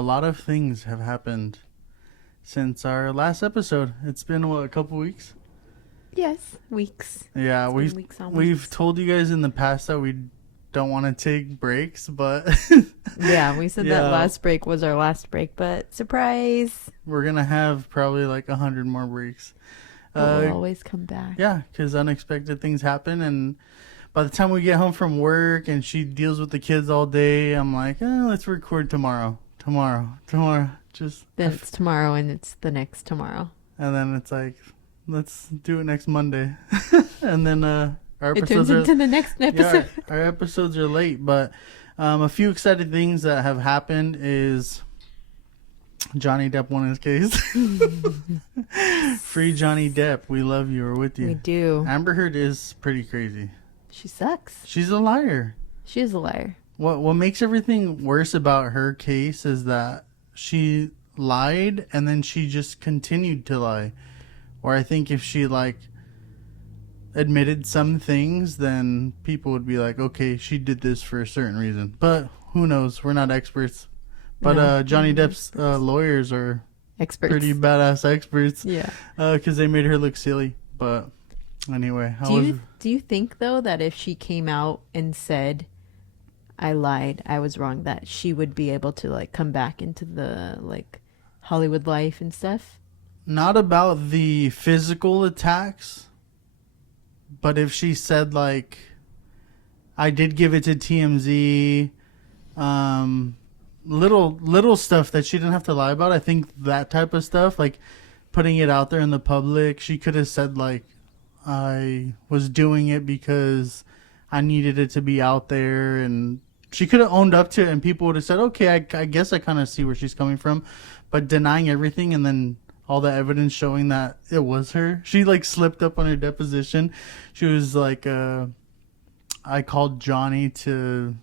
a lot of things have happened since our last episode. It's been, what, a couple weeks? Yes, weeks. Yeah, we've told you guys in the past that we don't want to take breaks, but yeah, we said that last break was our last break, but surprise, we're gonna have probably like 100 more breaks. We'll always come back. Yeah, because unexpected things happen, and by the time we get home from work and she deals with the kids all day, I'm like, let's record tomorrow. Just then it's tomorrow, and it's the next tomorrow, and then it's like, let's do it next Monday, and then our it episodes turns into the next episode. Yeah, our episodes are late, but a few exciting things that have happened is Johnny Depp won his case. Free Johnny Depp. We love you. We're with you. We do. Amber Heard is pretty crazy. She sucks. She's a liar. She is a liar. What makes everything worse about her case is that she lied and then she just continued to lie. Or I think if she admitted some things, then people would be like, okay, she did this for a certain reason. But who knows? We're not experts. But no, Johnny Depp's lawyers are experts. Pretty badass experts. Yeah. Because they made her look silly. But anyway. Do you think, though, that if she came out and said, I lied, I was wrong, that she would be able to come back into the Hollywood life and stuff? Not about the physical attacks. But if she said, I did give it to TMZ, little stuff that she didn't have to lie about, I think that type of stuff, putting it out there in the public, she could have said, I was doing it because I needed it to be out there, and she could have owned up to it, and people would have said, okay, I guess I kind of see where she's coming from. But denying everything and then all the evidence showing that it was her. She slipped up on her deposition. She was like, I called Johnny to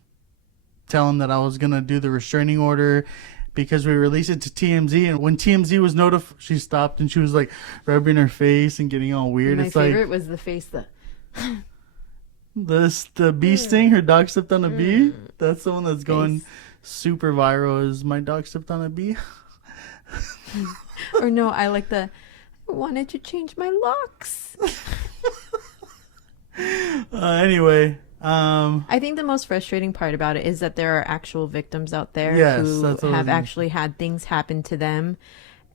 tell him that I was going to do the restraining order because we released it to TMZ. And when TMZ was notified, she stopped and she was rubbing her face and getting all weird. My favorite was the face that... the bee sting, her dog stepped on a bee. That's the one that's going super viral, is my dog stepped on a bee. Or no, I like I wanted to change my locks. Anyway, I think the most frustrating part about it is that there are actual victims out there who have actually had things happen to them,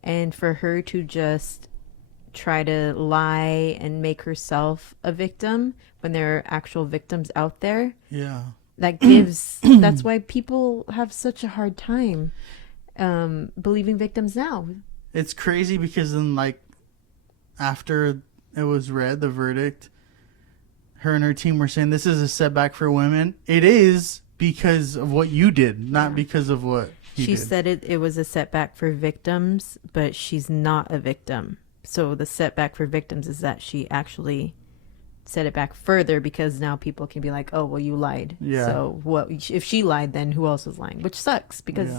and for her to just try to lie and make herself a victim when there are actual victims out there. Yeah. That's why people have such a hard time believing victims now. It's crazy because then after it was read, the verdict, her and her team were saying this is a setback for women. It is because of what you did, not because of what he did. She said it was a setback for victims, but she's not a victim. So the setback for victims is that she actually set it back further because now people can be like, oh, well, you lied. Yeah. So what if she lied, then who else is lying? Which sucks because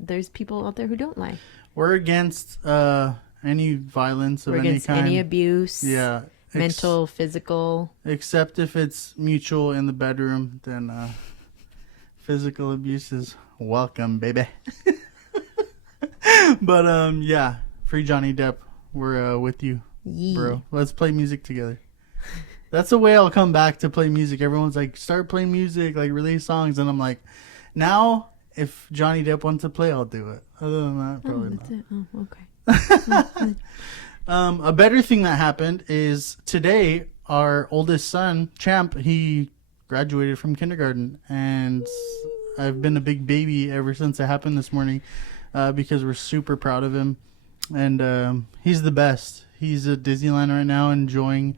there's people out there who don't lie. We're against any violence of any kind. We're against any abuse. Yeah. Mental, physical. Except if it's mutual in the bedroom, then physical abuse is welcome, baby. But yeah, free Johnny Depp. We're with you, bro. Let's play music together. That's the way I'll come back to play music. Everyone's like, start playing music, release songs. And I'm like, now, if Johnny Depp wants to play, I'll do it. Other than that, probably not. Oh, okay. A better thing that happened is today, our oldest son, Champ, he graduated from kindergarten. And I've been a big baby ever since it happened this morning because we're super proud of him. And he's the best. He's at Disneyland right now enjoying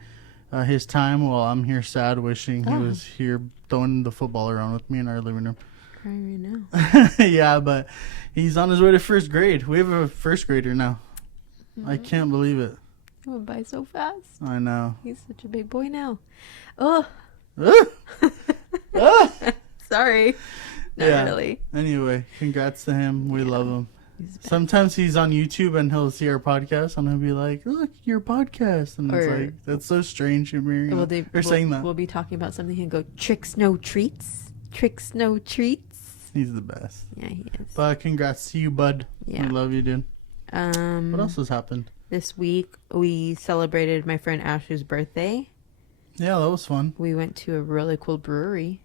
his time while I'm here sad wishing he was here throwing the football around with me in our living room. Crying right now. Yeah, but he's on his way to first grade. We have a first grader now. Mm-hmm. I can't believe it. It went by so fast. I know. He's such a big boy now. Oh. Sorry. Not really. Anyway, congrats to him. We love him. Sometimes he's on YouTube and he'll see our podcast and he'll be like, look, your podcast. And it's that's so strange saying that. We'll be talking about something and go, tricks, no treats. Tricks, no treats. He's the best. Yeah, he is. But congrats to you, bud. Yeah. I love you, dude. What else has happened? This week, we celebrated my friend Ashley's birthday. Yeah, that was fun. We went to a really cool brewery.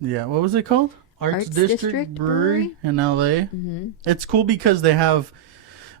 Yeah, what was it called? Arts District Brewery in LA. Mm-hmm. It's cool because they have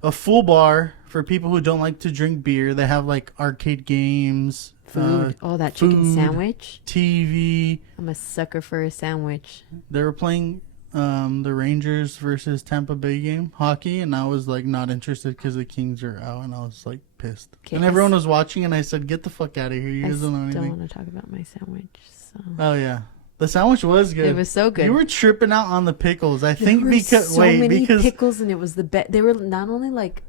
a full bar for people who don't like to drink beer. They have like arcade games, food. That chicken sandwich. TV. I'm a sucker for a sandwich. They were playing the Rangers versus Tampa Bay game, hockey, and I was like not interested because the Kings are out, and I was like pissed. Okay, and everyone was watching, and I said, "Get the fuck out of here! You guys don't know anything." I don't want to talk about my sandwich. So. Oh yeah. The sandwich was good. It was so good. You were tripping out on the pickles. I think there because were so many pickles, and it was the best. They were not only like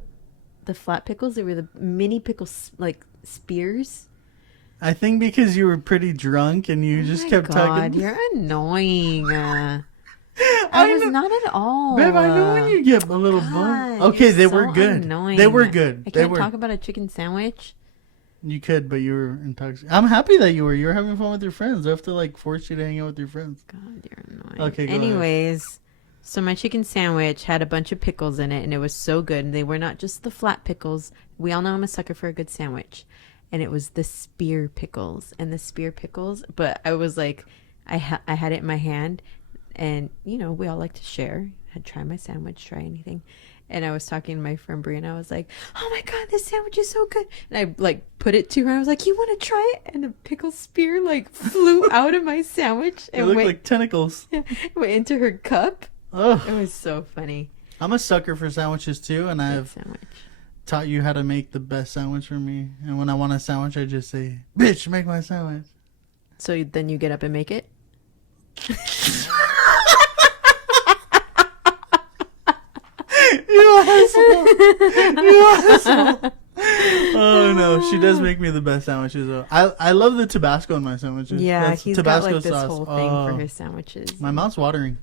the flat pickles; they were the mini pickles, like spears. I think because you were pretty drunk and you just kept talking. You're annoying. I was not at all. Babe, I know when you get a little bummed. Okay, they were good. Annoying. They were good. I can't talk about a chicken sandwich. You could, but you were intoxicated. I'm happy that you were. You were having fun with your friends. I have to like force you to hang out with your friends. God, you're annoying. Okay, anyways, so my chicken sandwich had a bunch of pickles in it, and it was so good. And they were not just the flat pickles. We all know I'm a sucker for a good sandwich. And it was the spear pickles. And the spear pickles, but I was like, I had it in my hand. And, you know, we all like to share. I'd try my sandwich, try anything. And I was talking to my friend Briana. I was like, oh my God, this sandwich is so good. And I like put it to her. I was like, you want to try it? And a pickle spear like flew out of my sandwich. And it looked like tentacles. Yeah, went into her cup. Oh, it was so funny. I'm a sucker for sandwiches too. And I've taught you how to make the best sandwich for me. And when I want a sandwich, I just say, bitch, make my sandwich. So then you get up and make it? You asshole. Oh no, she does make me the best sandwiches though. I love the Tabasco in my sandwiches. Yeah, he's Tabasco got like this whole thing for his sandwiches. My mouth's watering.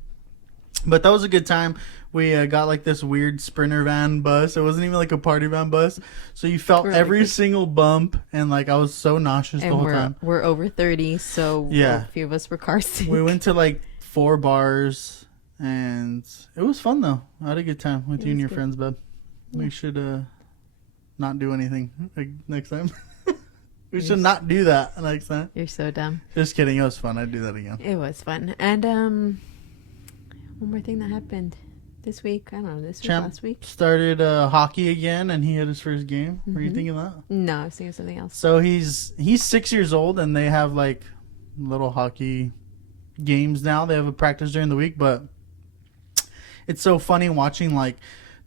But that was a good time. We got like this weird Sprinter van bus. It wasn't even like a party van bus. So you felt every single bump, and like I was so nauseous the whole time. We're over 30, so a few of us were car sick. We went to like 4 bars. And it was fun though. I had a good time with you and your friends, bud. Yeah. We should not do anything next time. We should not do that next time. You're so dumb. Just kidding. It was fun. I'd do that again. It was fun. And one more thing that happened this week. I don't know, this week, last week. Started hockey again, and he had his first game. Mm-hmm. Were you thinking that? No, I was thinking something else. So he's 6 years old, and they have like little hockey games now. They have a practice during the week, but it's so funny watching like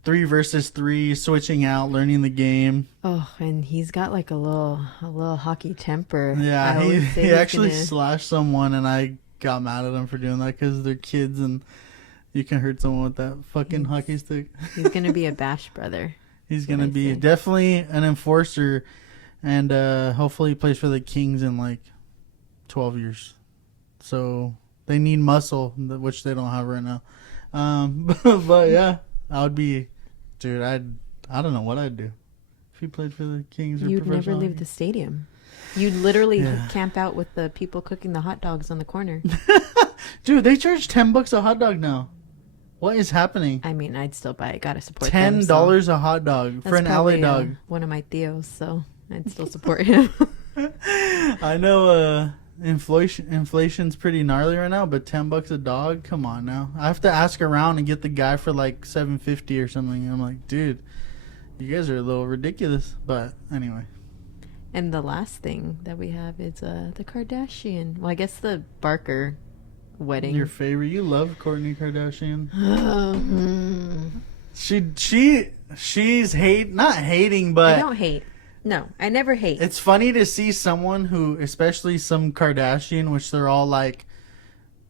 3 versus 3, switching out, learning the game. Oh, and he's got like a little hockey temper. Yeah, he actually slashed someone, and I got mad at him for doing that because they're kids, and you can hurt someone with that fucking hockey stick. He's gonna be a bash brother. He's gonna be definitely an enforcer, and hopefully he plays for the Kings in like 12 years. So they need muscle, which they don't have right now. But yeah, I would be, dude. I don't know what I'd do if he played for the Kings. You'd never leave the stadium. You'd literally camp out with the people cooking the hot dogs on the corner. Dude, they charge $10 a hot dog now. What is happening? I mean, I'd still buy it. Gotta support $10 a hot dog for an LA dog. One of my Theos, so I'd still support him. I know. Inflation's pretty gnarly right now, but $10 a dog, come on now. I have to ask around and get the guy for like $7.50 or something. I'm like, dude, you guys are a little ridiculous. But anyway. And the last thing that we have is the Kardashian. Well, I guess the Barker wedding. Your favorite? You love Kourtney Kardashian. She's not hating, but I don't hate. No, I never hate. It's funny to see someone who, especially some Kardashian, which they're all like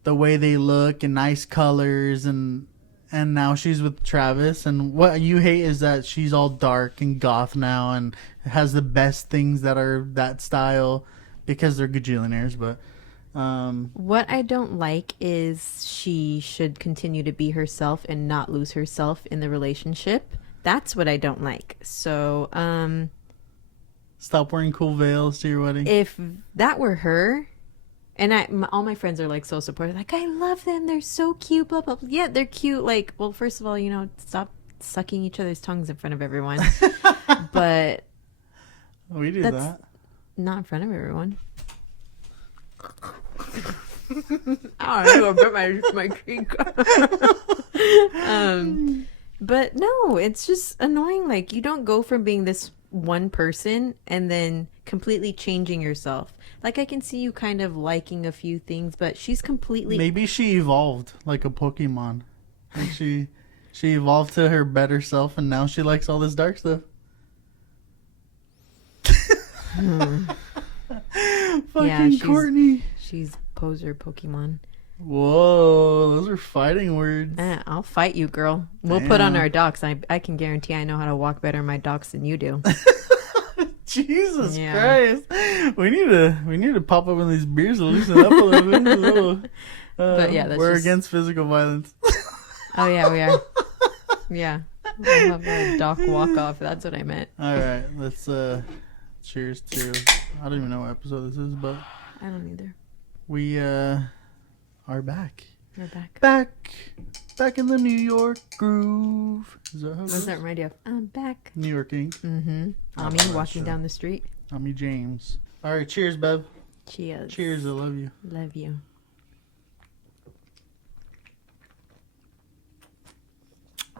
the way they look and nice colors, and now she's with Travis. And what you hate is that she's all dark and goth now and has the best things that are that style because they're gajillionaires. But what I don't like is she should continue to be herself and not lose herself in the relationship. That's what I don't like. So, stop wearing cool veils to your wedding. If that were her And all my friends are like so supportive. Like, I love them. They're so cute. Blah, blah, blah. Yeah, they're cute. Like, well, first of all, stop sucking each other's tongues in front of everyone. But we do that. Not in front of everyone. I don't know. I bit my cheek. But no, it's just annoying. Like, you don't go from being this one person and then completely changing yourself. Like, I can see you kind of liking a few things, but she's completely... Maybe she evolved like a Pokemon. Like she evolved to her better self, and now she likes all this dark stuff. Fucking Courtney. She's poser Pokemon. Whoa, those are fighting words. I'll fight you, girl. We'll put on our docs. I can guarantee I know how to walk better in my docs than you do. Jesus Christ. We need to pop open these beers and loosen up a little bit. But yeah, we're against physical violence. Oh yeah, we are. Yeah. We'll have a doc walk off. That's what I meant. All right, let's cheers to... I don't even know what episode this is, but... I don't either. We are back. We're back. Back in the New York groove. Is that how it goes? What's that remind you of? I'm back. New York Ink. Mm-hmm. Ami walking down the street. Ami James. All right, cheers, Bev. Cheers. Cheers, I love you. Love you.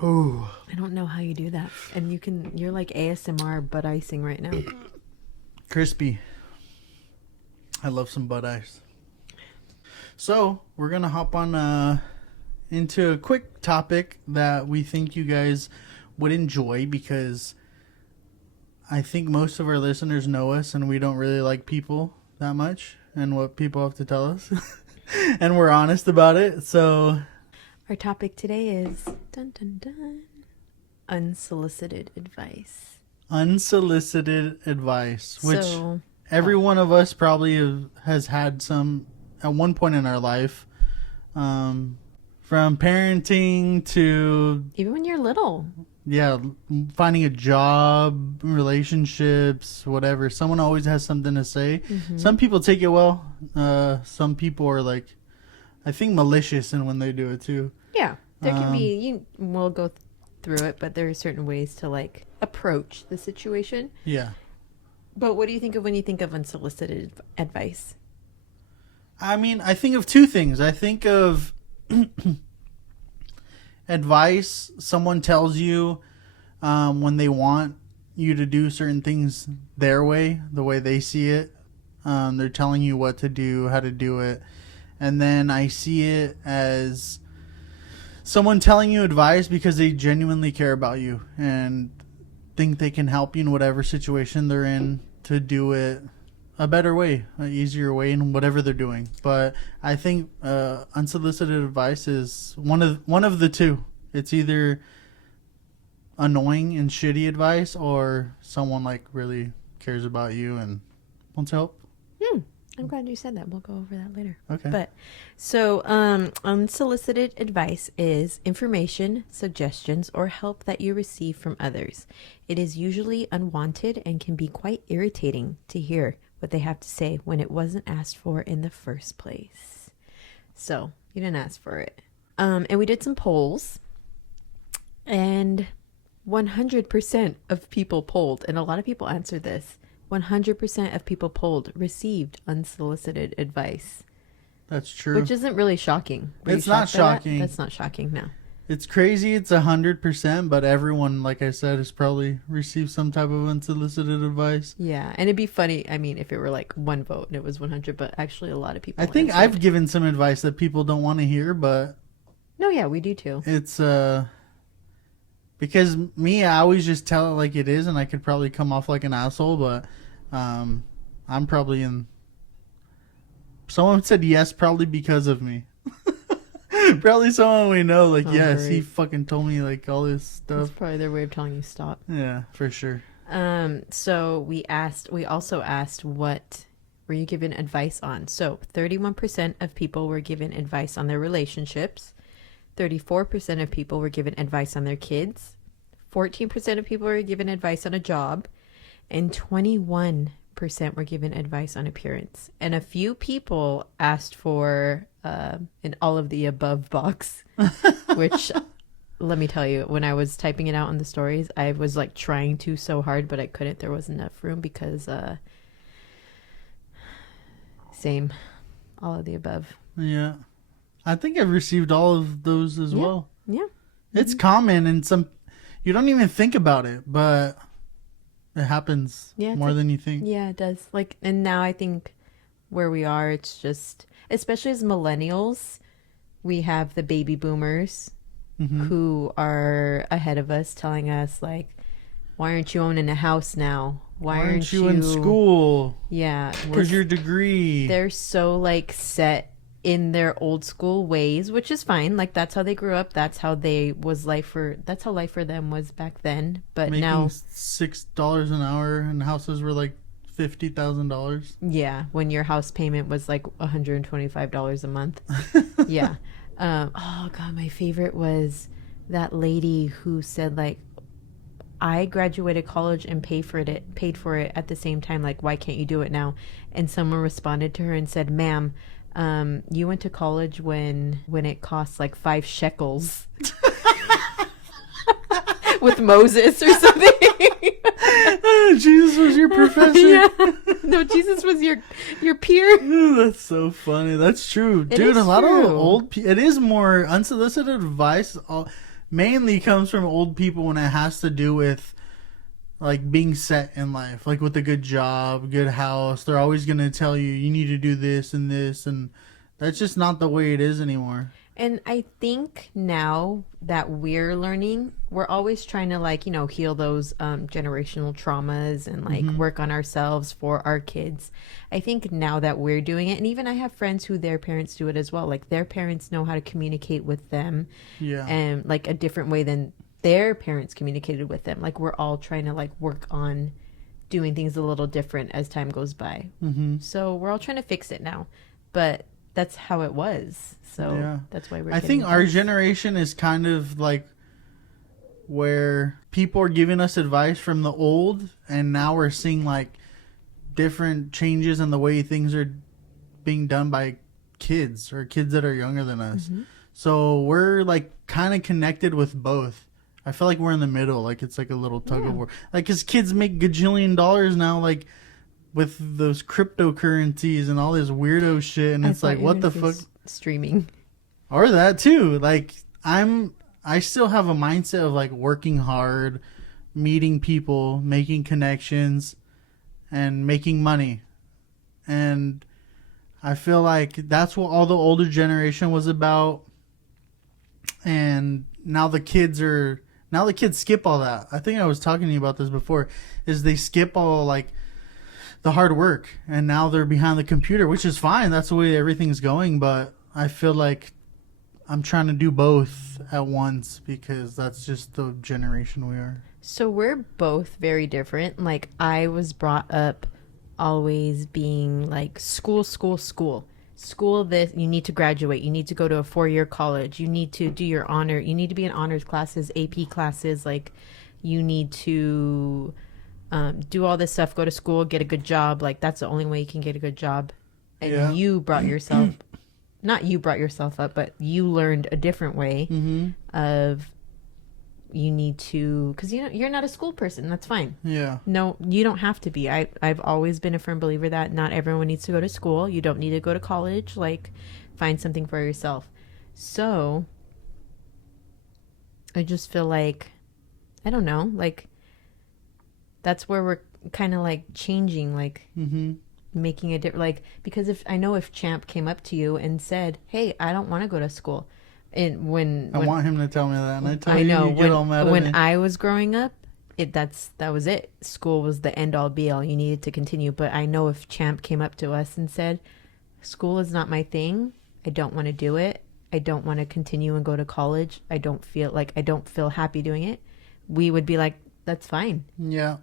Oh. I don't know how you do that. And you're like ASMR butt icing right now. Crispy. I love some butt ice. So, we're going to hop on into a quick topic that we think you guys would enjoy, because I think most of our listeners know us and we don't really like people that much and what people have to tell us. And we're honest about it. So, our topic today is dun dun dun, unsolicited advice. Unsolicited advice, which every one of us probably has had some at one point in our life, from parenting to even when you're little. Yeah, finding a job, relationships, whatever. Someone always has something to say. Mm-hmm. Some people take it well. Some people are like, I think, malicious in when they do it too. Yeah, there can be. We'll go through it, but there are certain ways to like approach the situation. Yeah. But what do you think of when you think of unsolicited advice? I mean, I think of two things. I think of advice someone tells you when they want you to do certain things their way, the way they see it. They're telling you what to do, how to do it. And then I see it as someone telling you advice because they genuinely care about you and think they can help you in whatever situation they're in to do it a better way, an easier way in whatever they're doing. But I think unsolicited advice is one of the two. It's either annoying and shitty advice, or someone like really cares about you and wants help. I'm glad you said that. We'll go over that later. Okay. But so unsolicited advice is information, suggestions, or help that you receive from others. It is usually unwanted and can be quite irritating to hear what they have to say when it wasn't asked for in the first place. So you didn't ask for it. And we did some polls, and 100% of people polled, and a lot of people answered this. 100% of people polled received unsolicited advice. That's true. Which isn't really shocking. It's not shocking. That's not shocking, no. It's crazy. It's 100%, but everyone, like I said, has probably received some type of unsolicited advice. Yeah, and it'd be funny, I mean, if it were like one vote and it was 100, but actually a lot of people I think answered. I've given some advice that people don't want to hear, but... No, yeah, we do too. It's, because me, I always just tell it like it is, and I could probably come off like an asshole, but I'm probably in... Someone said yes, probably because of me. Probably someone we know, like, yes, he fucking told me, like, all this stuff. That's probably their way of telling you stop. Yeah, for sure. So we also asked, what were you given advice on? So 31% of people were given advice on their relationships. 34% of people were given advice on their kids. 14% of people were given advice on a job. And 21% were given advice on appearance. And a few people asked for an all of the above box, which let me tell you, when I was typing it out on the stories, I was like trying to so hard, but I couldn't. There wasn't enough room because same, all of the above. Yeah. I think I've received all of those as well. Yeah. It's common, and you don't even think about it, but it happens more than you think. Yeah, it does. Like, and now I think where we are, it's just, especially as millennials, we have the baby boomers who are ahead of us telling us, like, why aren't you owning a house now? Why aren't you in school? Yeah. Where's your degree? They're so, like, set in their old school ways, which is fine. Like, that's how they grew up. That's how that's how life for them was back then. But making now $6 an hour and houses were like $50,000. Yeah, when your house payment was like $125 a month. Yeah. Oh god, my favorite was that lady who said, like, I graduated college and paid for it at the same time. Like, why can't you do it now? And someone responded to her and said, ma'am, you went to college when it cost like 5 shekels with Moses or something. Jesus was your professor. Yeah. No, Jesus was your peer. That's so funny. That's true, dude. A lot of old it is more unsolicited advice. Mainly comes from old people when it has to do with like being set in life, like with a good job, good house. They're always going to tell you need to do this, and that's just not the way it is anymore. And I think now that we're learning, we're always trying to, like, you know, heal those generational traumas and like work on ourselves for our kids. I think now that we're doing it, and even I have friends who their parents do it as well. Like, their parents know how to communicate with them, and like a different way than their parents communicated with them. Like, we're all trying to like work on doing things a little different as time goes by. So we're all trying to fix it now, but that's how it was. So that's why I think our generation is kind of like where people are giving us advice from the old, and now we're seeing like different changes in the way things are being done by kids or kids that are younger than us. So we're like kind of connected with both. I feel like we're in the middle. Like, it's like a little tug of war. Like, because kids make gajillion dollars now, like with those cryptocurrencies and all this weirdo shit, and it's like, what the fuck? Streaming. Or that too. Like, I still have a mindset of like working hard, meeting people, making connections, and making money. And I feel like that's what all the older generation was about. And now the kids skip all that. I think I was talking to you about this before, is they skip all like the hard work, and now they're behind the computer, which is fine. That's the way everything's going. But I feel like I'm trying to do both at once because that's just the generation we are. So we're both very different. Like, I was brought up always being like school, this, you need to graduate, you need to go to a 4-year college, you need to do your honor, you need to be in honors classes, AP classes, like you need to do all this stuff, go to school, get a good job. Like, that's the only way you can get a good job. And you brought yourself not you brought yourself up, but you learned a different way of you need to, because you're not a school person. That's fine. Yeah. No, you don't have to be. I've always been a firm believer that not everyone needs to go to school. You don't need to go to college. Like, find something for yourself. So I just feel like, I don't know, like that's where we're kind of like changing, like making a different, like, because if Champ came up to you and said, hey, I don't want to go to school. And when I want him to tell me that, and I know you get all mad at me. When I was growing up, that was it. School was the end all be all. You needed to continue. But I know if Champ came up to us and said, school is not my thing, I don't want to do it, I don't want to continue and go to college, I don't feel happy doing it, we would be like, that's fine. Yeah.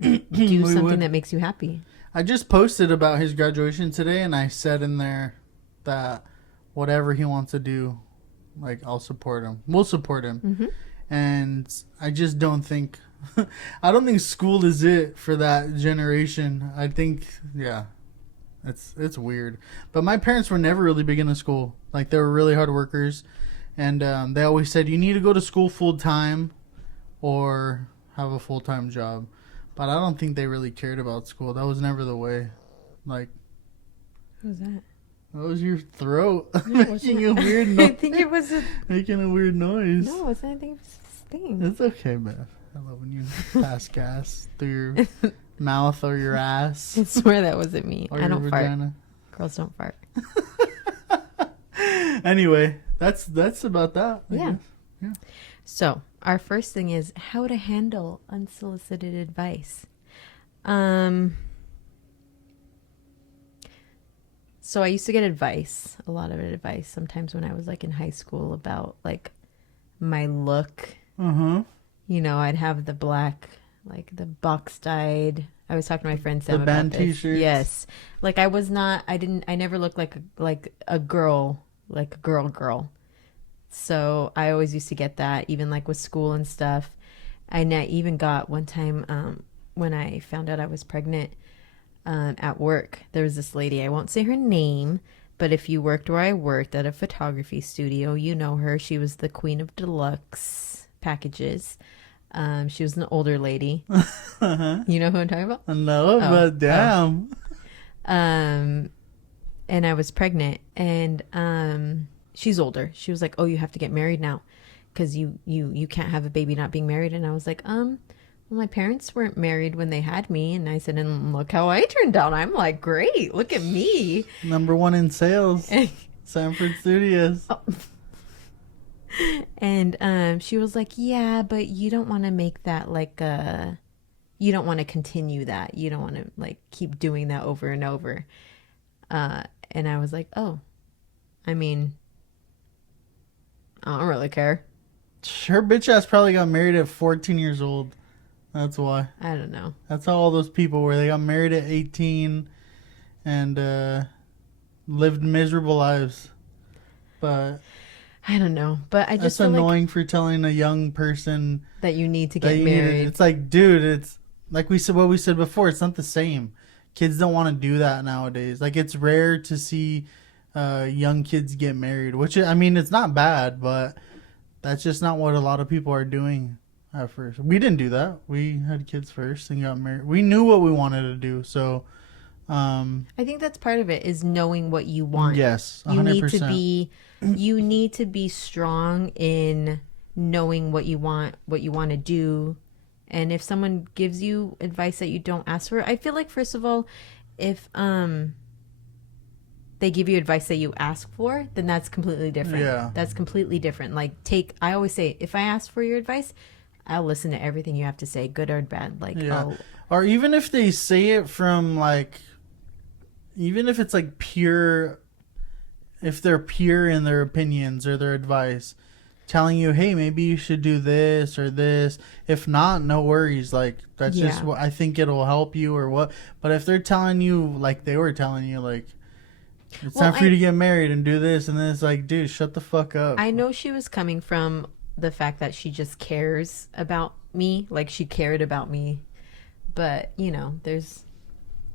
Do something that makes you happy. I just posted about his graduation today, and I said in there that whatever he wants to do, like, I'll support him. We'll support him. And I just don't think I don't think school is it for that generation. I think, yeah, it's weird. But my parents were never really big into school. Like, they were really hard workers, and they always said you need to go to school full time or have a full time job. But I don't think they really cared about school. That was never the way. Like, what was that? That was your throat No, making a weird noise. I think it was making a weird noise. No, it's not. I think it was this thing. It's okay, Beth. I love when you pass gas through your mouth or your ass. I swear that wasn't me. Or I don't vagina. fart. Girls don't fart. Anyway, that's about that. I Yeah. guess. Yeah. So our first thing is how to handle unsolicited advice. So I used to get advice, a lot of advice, sometimes when I was like in high school about like my look. Uh-huh. You know, I'd have the black, like the box dyed. I was talking to my friend Sam the about band this. T-shirts. Yes, like I never looked like a girl, like a girl. So I always used to get that, even like with school and stuff. And I even got one time when I found out I was pregnant at work. There was this lady. I won't say her name, but if you worked where I worked at a photography studio, you know her. She was the queen of deluxe packages. She was an older lady. Uh-huh. You know who I'm talking about? No, but damn. And I was pregnant, and she's older. She was like, "Oh, you have to get married now, because you can't have a baby not being married." And I was like, well, my parents weren't married when they had me. And I said, and look how I turned out. I'm like, great, look at me. #1 in sales. Sanford Studios. Oh. And she was like, yeah, but you don't want to make that like you don't want to continue that. You don't want to like keep doing that over and over. And I was like, oh, I mean, I don't really care. Her bitch ass probably got married at 14 years old. That's why. I don't know. That's how all those people were. They got married at 18 and lived miserable lives. But I don't know. But I just that's feel annoying like for telling a young person that you need to get married. It's like, dude, it's like what we said before. It's not the same. Kids don't want to do that nowadays. Like, it's rare to see young kids get married, which, I mean, it's not bad, but that's just not what a lot of people are doing at first. We didn't do that. We had kids first and got married. We knew what we wanted to do, so I think that's part of it, is knowing what you want. Yes, 100%. You need to be strong in knowing what you want to do. And if someone gives you advice that you don't ask for, I feel like, first of all, if they give you advice that you ask for, then that's completely different. Yeah. That's completely different. Like, I always say, if I ask for your advice, I'll listen to everything you have to say, good or bad. Like, yeah. Or even if they say it from, like, even if it's like pure, if they're pure in their opinions or their advice, telling you, hey, maybe you should do this or this. If not, no worries. Like, that's just what I think it'll help you or what. But if they're telling you, like they were telling you, like, it's time for you to get married and do this, and then it's like, dude, shut the fuck up. I know she was coming from the fact that she just cares about me. Like, she cared about me. But, you know, there's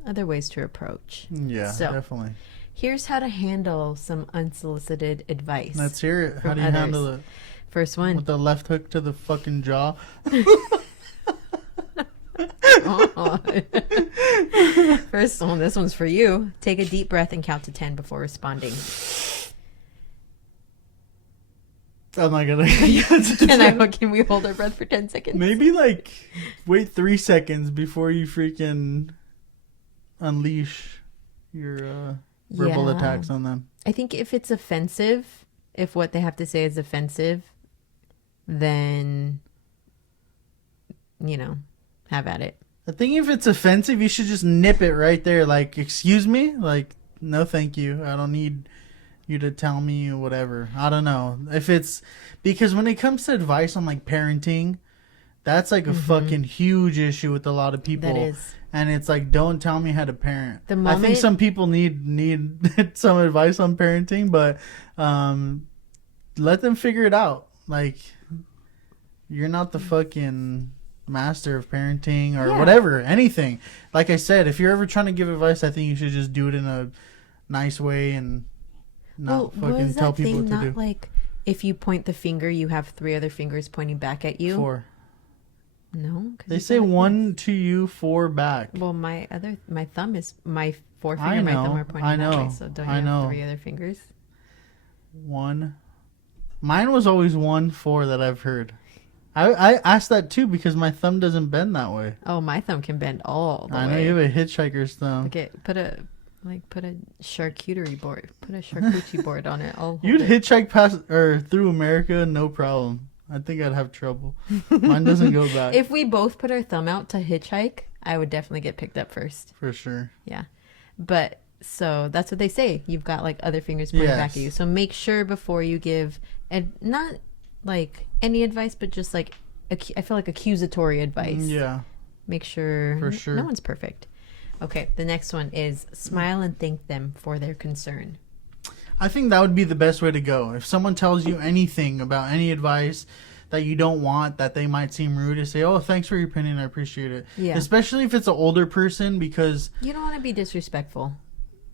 other ways to approach. Yeah, so, definitely. Here's how to handle some unsolicited advice. Let's hear it. How do you handle it? First one. With the left hook to the fucking jaw. First one, this one's for you. Take a deep breath and count to 10 before responding. I'm not gonna. Can we hold our breath for 10 seconds? Maybe like wait 3 seconds before you freaking unleash your verbal attacks on them. I think if it's offensive, if what they have to say is offensive, then, you know, have at it. I think if it's offensive, you should just nip it right there. Like, excuse me? Like, no thank you. I don't need you to tell me whatever. I don't know. If it's... Because when it comes to advice on, like, parenting, that's, like, a fucking huge issue with a lot of people. That is. And it's like, don't tell me how to parent. I think some people need some advice on parenting, but let them figure it out. Like, You're not the fucking master of parenting or whatever, anything. Like I said, if you're ever trying to give advice, I think you should just do it in a nice way and not fucking tell people what to do. Like, if you point the finger, you have 3 other fingers pointing back at you? 4. No, they say 1 to you, 4 back. Well, my thumb is my forefinger and my thumb are pointing that way. So don't you have 3 other fingers? 1. Mine was always 1, 4 that I've heard. I asked that too because my thumb doesn't bend that way. Oh, my thumb can bend all the way. I know you have a hitchhiker's thumb. Okay, put a charcuterie board. Put a charcuterie board on it. You'd hitchhike past or through America, no problem. I think I'd have trouble. Mine doesn't go back. If we both put our thumb out to hitchhike, I would definitely get picked up first. For sure. Yeah. But so that's what they say. You've got like other fingers pointing back at you. So make sure before you give, and not like any advice, but just like, I feel like accusatory advice. Yeah. Make sure. For sure. No one's perfect. Okay. The next one is smile and thank them for their concern. I think that would be the best way to go. If someone tells you anything about any advice that you don't want, that they might seem rude, to say, oh, thanks for your opinion, I appreciate it. Yeah. Especially if it's an older person, because you don't want to be disrespectful.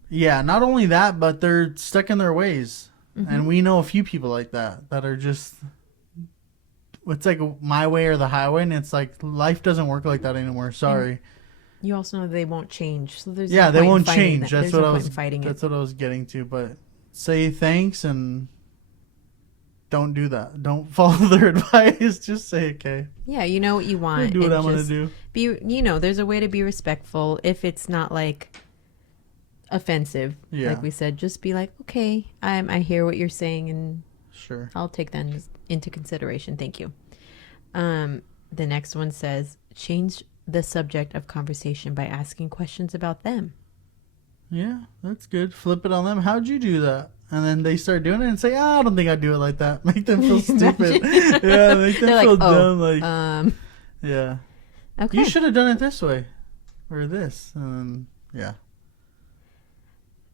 Yeah, not only that, but they're stuck in their ways. Mm-hmm. And we know a few people like that are just, it's like my way or the highway, and it's like life doesn't work like that anymore. Sorry. And you also know they won't change. So there's they won't change. That's what I was getting to, but say thanks and don't do that. Don't follow their advice. Just say okay. Yeah, you know what you want. Do what I'm gonna do. There's a way to be respectful. If it's not like offensive, like we said, just be like, okay, I hear what you're saying, and sure, I'll take that into consideration. Thank you. The next one says, change the subject of conversation by asking questions about them. Yeah, that's good. Flip it on them. How'd you do that? And then they start doing it and say, I don't think I'd do it like that. Make them feel stupid. Yeah, make them feel dumb. Like, yeah. Okay. You should have done it this way. Or this. And then, yeah.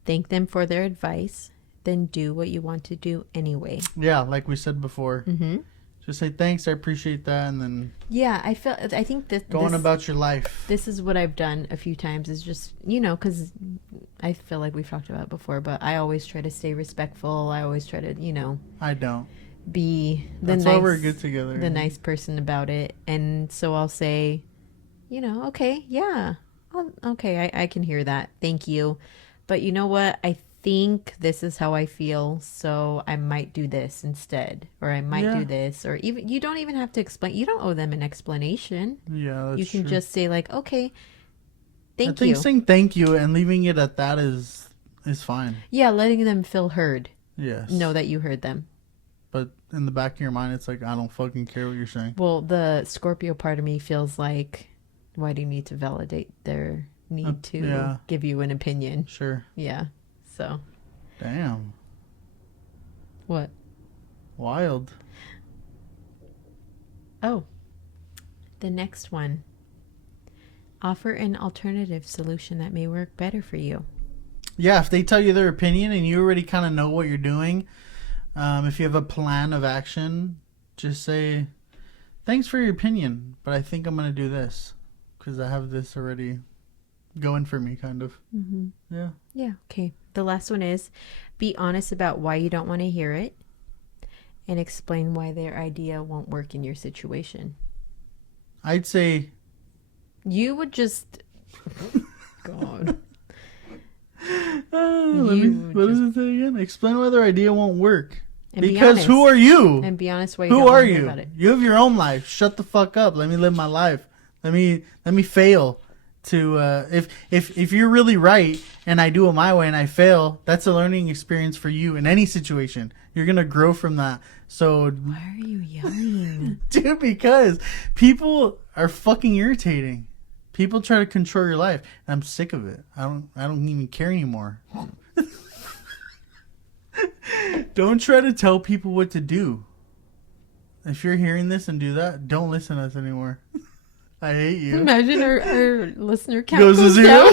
Thank them for their advice. Then do what you want to do anyway. Yeah, like we said before. Mm-hmm. Just say, thanks, I appreciate that, and then... Yeah, I think this... Going about your life. This is what I've done a few times, is just, because I feel like we've talked about it before, but I always try to stay respectful. I always try to, I don't. Be That's why we're good together. The nice person about it. And so I'll say, okay, yeah. Okay, I can hear that. Thank you. But you know what? I think this is how I feel, so I might do this instead, or I might do this, or even you don't even have to explain. You don't owe them an explanation. Yeah, that's you can true. Just say like, okay, thank you. I you. think saying thank you and leaving it at that is fine. Yeah, letting them feel heard. Yes. Know that you heard them. But in the back of your mind, it's like, I don't fucking care what you're saying. Well, the Scorpio part of me feels like, why do you need to validate their need to give you an opinion? Sure. Yeah. So. Damn. What? Wild. Oh. The next one. Offer an alternative solution that may work better for you. Yeah, if they tell you their opinion and you already kind of know what you're doing, if you have a plan of action, just say, thanks for your opinion, but I think I'm going to do this because I have this already going for me, kind of. Mm-hmm. Yeah. Yeah. Okay. The last one is be honest about why you don't want to hear it and explain why their idea won't work in your situation. I'd say you would just God. What does it say again? Explain why their idea won't work. Because who are you? And be honest why you don't want to hear you? About it. You have your own life. Shut the fuck up. Let me live my life. Let me fail. To if you're really right and I do it my way and I fail, that's a learning experience for you in any situation. You're gonna grow from that. So why are you yelling? Dude, because people are fucking irritating. People try to control your life. I'm sick of it. I don't even care anymore. Don't try to tell people what to do. If you're hearing this and do that, don't listen to us anymore. I hate you. Imagine our listener count goes to 0.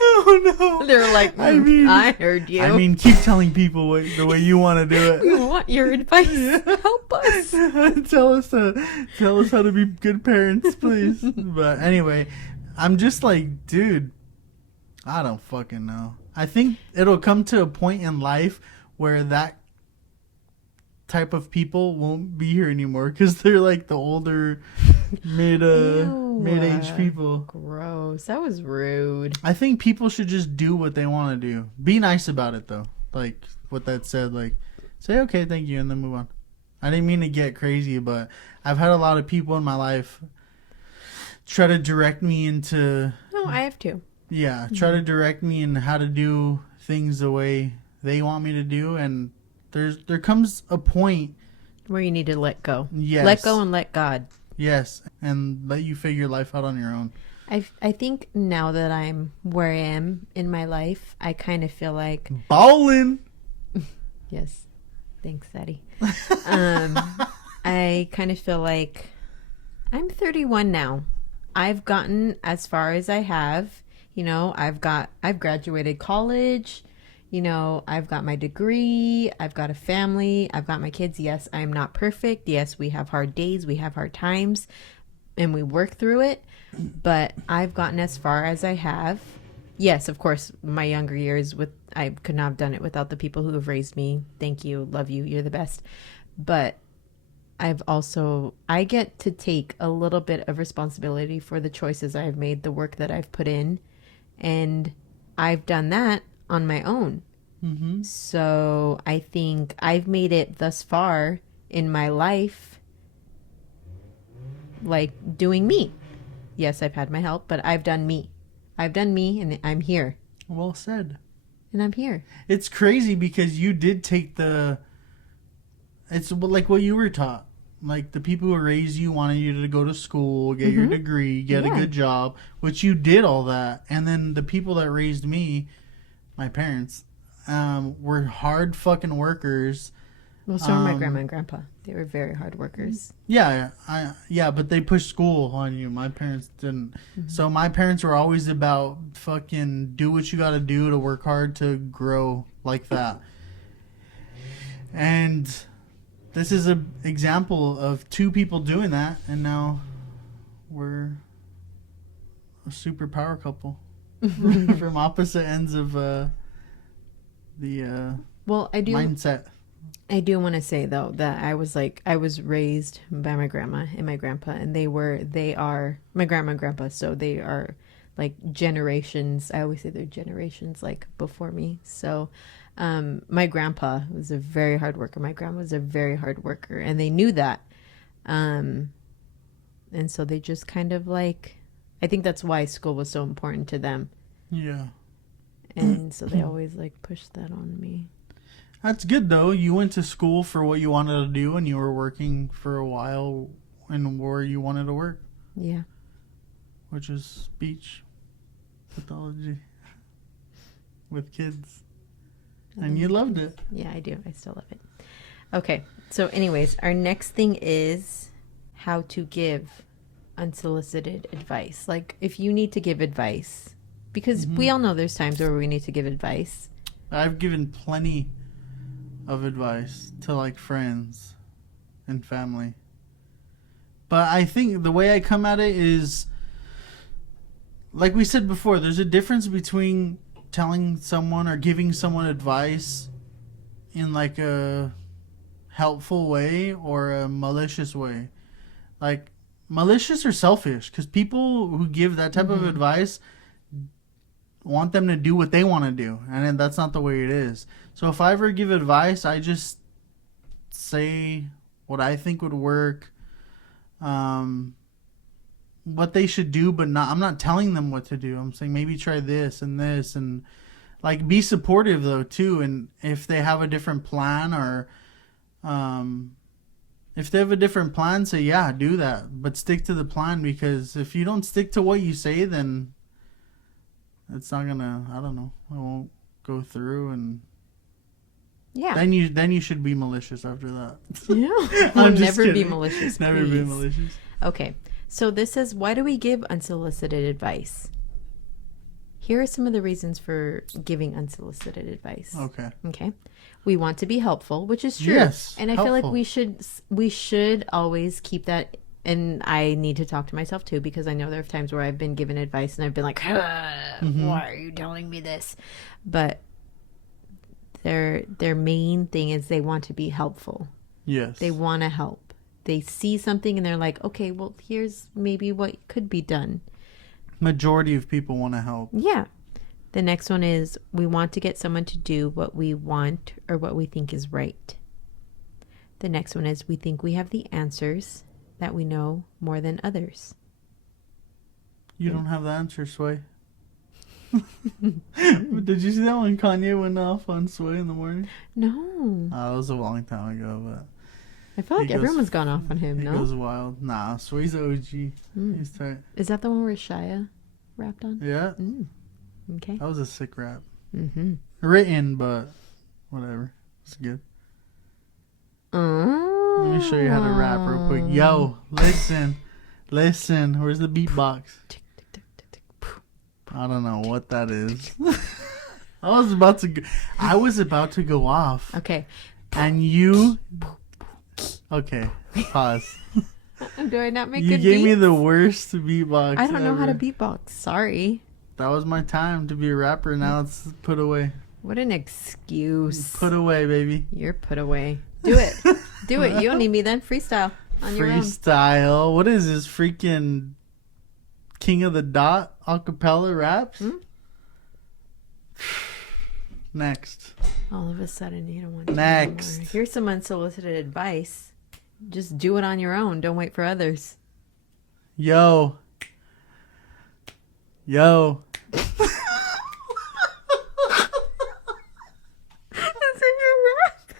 Oh No. They're like, I heard you. I mean, keep telling people the way you want to do it. We want your advice. Help us. Tell us how to be good parents, please. But anyway, I'm just like, dude, I don't fucking know. I think it'll come to a point in life where that type of people won't be here anymore because they're like the older mid-age people. Gross. That was rude. I think people should just do what they want to do. Be nice about it though. Like what that said, like say okay, thank you, and then move on. I didn't mean to get crazy, but I've had a lot of people in my life try to direct me into... No, I have too. Yeah, try to direct me in how to do things the way they want me to do, and there comes a point where you need to let go. Yes. Let go and let God. Yes, and let you figure life out on your own. I think now that I'm where I am in my life, I kind of feel like... Ballin'! Yes. Thanks, Daddy. I kind of feel like I'm 31 now. I've gotten as far as I have. You know, I've graduated college. You know, I've got my degree. I've got a family. I've got my kids. Yes, I'm not perfect. Yes, we have hard days. We have hard times. And we work through it. But I've gotten as far as I have. Yes, of course, my younger years, I could not have done it without the people who have raised me. Thank you. Love you. You're the best. But I get to take a little bit of responsibility for the choices I've made, the work that I've put in. And I've done that on my own. Mm-hmm. So I think I've made it thus far in my life, like doing me. Yes, I've had my help, but I've done me. I've done me, and I'm here. Well said. And I'm here. It's crazy because you did take it's like what you were taught. Like the people who raised you wanted you to go to school, get your degree, get a good job, which you did all that. And then the people that raised me, my parents, were hard fucking workers. Well, so were my grandma and grandpa. They were very hard workers. Yeah, but they pushed school on you. My parents didn't. Mm-hmm. So my parents were always about fucking do what you got to do to work hard to grow like that. And this is an example of two people doing that, and now we're a super power couple from opposite ends of the mindset. I do want to say though that I was raised by my grandma and my grandpa, and they are my grandma and grandpa, so they are like generations. I always say they're generations like before me. So my grandpa was a very hard worker. My grandma was a very hard worker, and they knew that. And so they just kind of like, I think that's why school was so important to them. Yeah. And so they always like pushed that on me. That's good though. You went to school for what you wanted to do, and you were working for a while in where you wanted to work. Yeah. Which is speech pathology with kids. And you loved it. Yeah, I do. I still love it. Okay. So anyways, our next thing is how to give unsolicited advice. Like if you need to give advice, because we all know there's times where we need to give advice. I've given plenty of advice to like friends and family. But I think the way I come at it is, like we said before, there's a difference between telling someone or giving someone advice in like a helpful way or a malicious way. Like malicious or selfish, because people who give that type of advice want them to do what they want to do, and that's not the way it is. So if I ever give advice, I just say what I think would work, what they should do, but I'm not telling them what to do. I'm saying maybe try this, and like be supportive though too. And if they have a different plan, or if they have a different plan, say yeah, do that, but stick to the plan, because if you don't stick to what you say, then it's not gonna, I don't know, it won't go through, and yeah, then you should be malicious after that. Yeah. I'll never be malicious. Never be malicious. Okay. So this says, why do we give unsolicited advice? Here are some of the reasons for giving unsolicited advice. Okay. We want to be helpful, which is true. Yes. And I feel like we should always keep that. And I need to talk to myself too, because I know there are times where I've been given advice and I've been like, why are you telling me this? But their main thing is they want to be helpful. Yes. They want to help. They see something and they're like, okay, well, here's maybe what could be done. Majority of people want to help. Yeah. The next one is we want to get someone to do what we want or what we think is right. The next one is we think we have the answers, that we know more than others. You don't have the answer, Sway. Did you see that when Kanye went off on Sway in the morning? No. That was a long time ago, but I feel like everyone's gone off on him, no? He goes wild. Nah, Sway's OG. He's tight. Is that the one where Shia rapped on? Yeah. Okay. That was a sick rap. Mm-hmm. Written, but whatever. It's good. Let me show you how to rap real quick. Yo, listen. Where's the beatbox? I don't know what that is. I was about to go off. Okay. And you... Okay, pause. Do I not make you good gave beats? me the worst beatbox I don't know ever. how to beatbox. Sorry. That was my time to be a rapper. Now it's put away. What an excuse. Put away, baby. You're put away. Do it. Do it. You don't need me then. Freestyle. On your own. Freestyle. What is this? Freaking King of the Dot acapella raps? Next. All of a sudden, you don't want to. Next. Anymore. Here's some unsolicited advice. Just do it on your own. Don't wait for others. Yo. That's in your rap.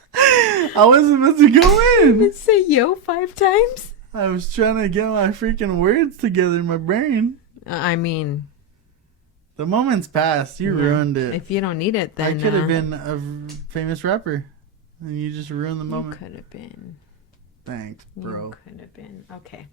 I wasn't meant to go in. Did say yo 5 times? I was trying to get my freaking words together in my brain. I mean, the moment's passed. You ruined it. If you don't need it, then I could have been a famous rapper, and you just ruined the moment. You could have been. Thanks, bro. You could have been. Okay.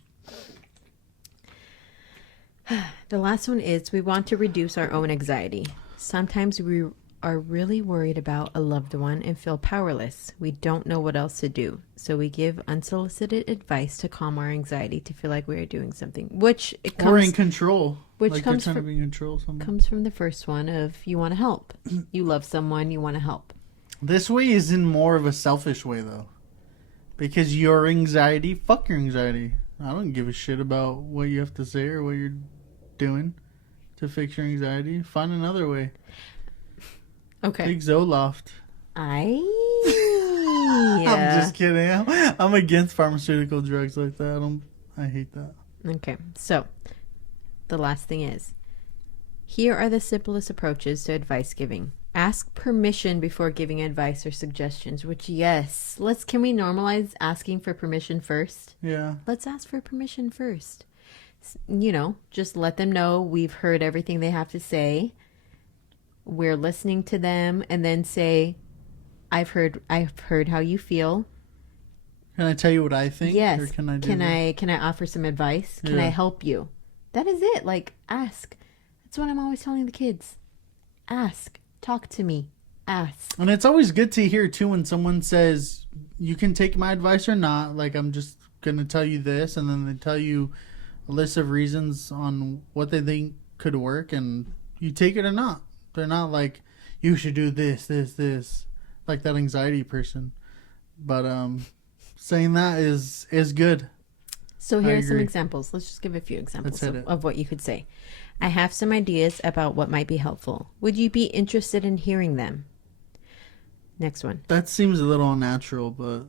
The last one is we want to reduce our own anxiety. Sometimes we are really worried about a loved one and feel powerless. We don't know what else to do. So we give unsolicited advice to calm our anxiety, to feel like we are doing something, which it comes, or in control. Which like comes from, in control comes from the first one of you want to help. You love someone, you want to help. This way is in more of a selfish way, though. Because your anxiety, fuck your anxiety. I don't give a shit about what you have to say or what you're doing to fix your anxiety. Find another way. Okay. Take Zoloft. I'm just kidding. I'm against pharmaceutical drugs like that. I hate that. Okay. So, the last thing is, here are the simplest approaches to advice giving. Ask permission before giving advice or suggestions, which, yes, can we normalize asking for permission first? Yeah. Let's ask for permission first. You know, just let them know we've heard everything they have to say. We're listening to them, and then say, I've heard how you feel. Can I tell you what I think? Yes. Or can I can I offer some advice? Can I help you? That is it. Like, ask. That's what I'm always telling the kids. Ask. Talk to me. Ask. And it's always good to hear, too, when someone says, you can take my advice or not. Like, I'm just going to tell you this. And then they tell you a list of reasons on what they think could work. And you take it or not. They're not like, you should do this, like that anxiety person. But saying that is good. So here are some examples. Let's just give a few examples of what you could say. I have some ideas about what might be helpful. Would you be interested in hearing them? Next one. That seems a little unnatural, but...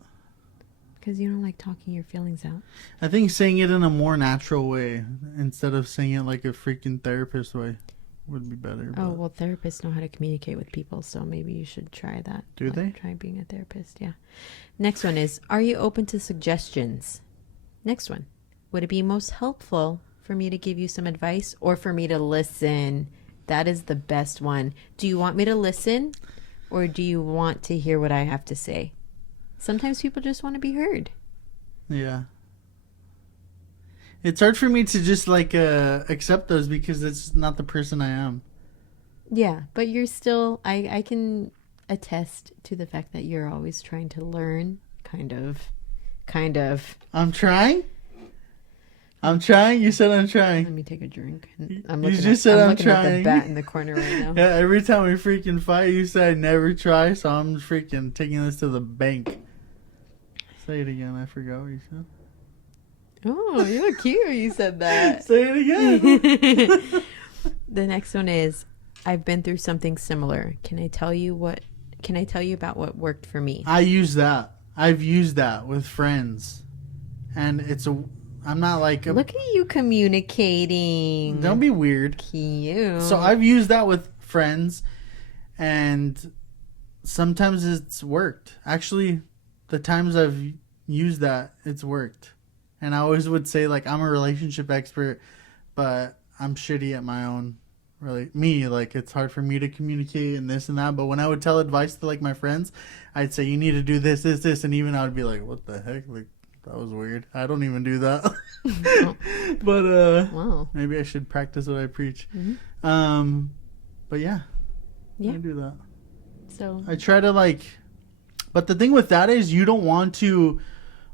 Because you don't like talking your feelings out. I think saying it in a more natural way instead of saying it like a freaking therapist way would be better. Oh, well, therapists know how to communicate with people, so maybe you should try that. Do they? Try being a therapist, yeah. Next one is, are you open to suggestions? Next one. Would it be most helpful for me to give you some advice or for me to listen? That is the best one. Do you want me to listen or do you want to hear what I have to say? Sometimes people just want to be heard. Yeah. It's hard for me to just like accept those because it's not the person I am. Yeah, but you're still, I can attest to the fact that you're always trying to learn, kind of. I'm trying. You said I'm trying. Let me take a drink. I'm looking at the bat in the corner right now. Yeah, every time we freaking fight, you say I never try, so I'm freaking taking this to the bank. Say it again. I forgot what you said. Oh, you look cute. You said that. Say it again. The next one is, I've been through something similar. Can I tell you about what worked for me? I use that. I've used that with friends, and I'm not like look at you communicating. Don't be weird. Cute. So I've used that with friends, and sometimes it's worked. Actually, the times I've used that, it's worked. And I always would say, like, I'm a relationship expert, but I'm shitty at my own. Really, like, it's hard for me to communicate and this and that. But when I would tell advice to, like, my friends, I'd say, you need to do this, and even I would be like, what the heck? Like, that was weird. I don't even do that. But wow. Maybe I should practice what I preach. Mm-hmm. But yeah, I do that. So I try to, like, but the thing with that is you don't want to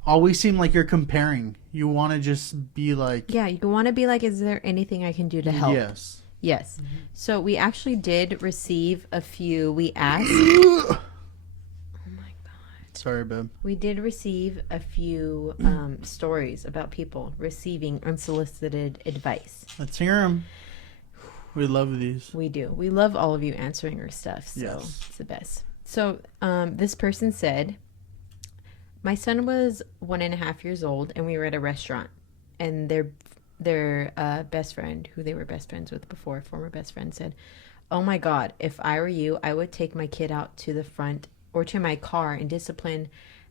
always seem like you're comparing. You want to just be like, yeah, you want to be like, is there anything I can do to help? Yes. Mm-hmm. So we actually did receive a few. We asked. Oh my God. Sorry, babe. We did receive a few stories about people receiving unsolicited advice. Let's hear them. We love these. We do. We love all of you answering our stuff. So It's the best. So this person said, my son was 1.5 years old and we were at a restaurant, and their best friend, who they were best friends with before, former best friend, said, oh my God, if I were you, I would take my kid out to the front or to my car and discipline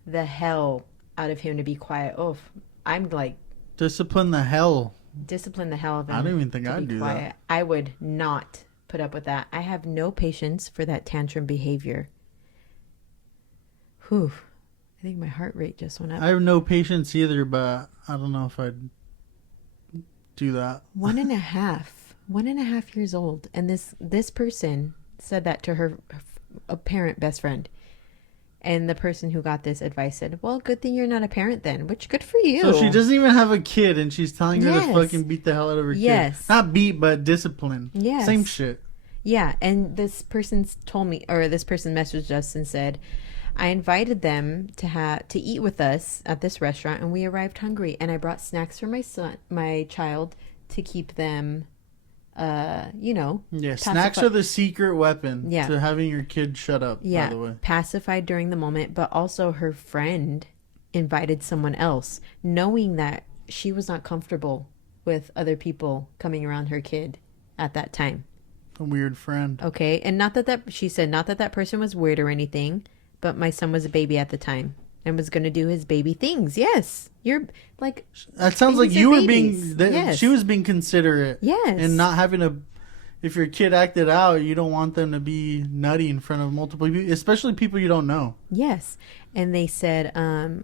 the hell out of him to be quiet. Oh, I'm like, discipline the hell of him. I don't even think I'd do that. I would not put up with that. I have no patience for that tantrum behavior. Whew. I think my heart rate just went up. I have no patience either, but I don't know if I'd do that. 1.5 years old, and this person said that to her a parent best friend, and the person who got this advice said, well, good thing you're not a parent then, which good for you. So she doesn't even have a kid, and she's telling her to fucking beat the hell out of her kid. Not beat, but discipline. Same shit. Yeah, and this person messaged us and said, I invited them to eat with us at this restaurant, and we arrived hungry, and I brought snacks for my child to keep them, snacks are the secret weapon to having your kid shut up, by the way. Pacified during the moment, but also her friend invited someone else, knowing that she was not comfortable with other people coming around her kid at that time. A weird friend. Okay, and she said not that person was weird or anything, but my son was a baby at the time and was going to do his baby things. Yes. You're like... That sounds like you were being... She was being considerate. Yes. And not having a... If your kid acted out, you don't want them to be nutty in front of multiple people, especially people you don't know. Yes. And they said,